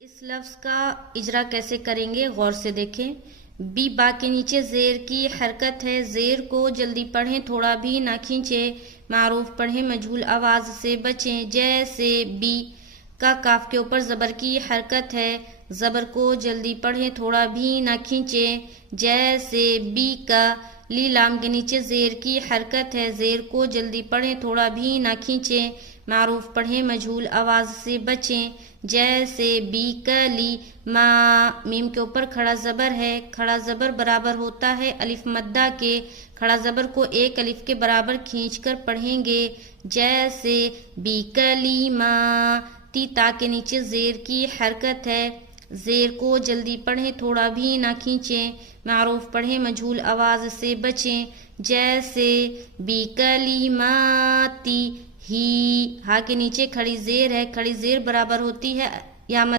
اس لفظ کا اجرا کیسے کریں گے غور سے دیکھیں۔ بی با کے نیچے زیر کی حرکت ہے، زیر کو جلدی پڑھیں تھوڑا بھی نہ کھینچیں، معروف پڑھیں مجہول آواز سے بچیں۔ جیسے بی کا کاف کے اوپر زبر کی حرکت ہے، زبر کو جلدی پڑھیں تھوڑا بھی نہ کھینچیں۔ جیسے بی کا لی لام کے نیچے زیر کی حرکت ہے، زیر کو جلدی پڑھیں تھوڑا بھی نہ کھینچیں، معروف پڑھیں مجہول آواز سے بچیں۔ جیسے بی کا لی ما میم کے اوپر کھڑا زبر ہے، کھڑا زبر برابر ہوتا ہے الف مدہ کے، کھڑا زبر کو ایک الف کے برابر کھینچ کر پڑھیں گے۔ جیسے بی کا لی ما تی تا کے نیچے زیر کی حرکت ہے، زیر کو جلدی پڑھیں تھوڑا بھی نہ کھینچیں، معروف پڑھیں مجہول آواز سے بچیں۔ جیسے بی کا لی ما تی ہی، ہا کے نیچے کھڑی زیر ہے، کھڑی زیر برابر ہوتی ہے یا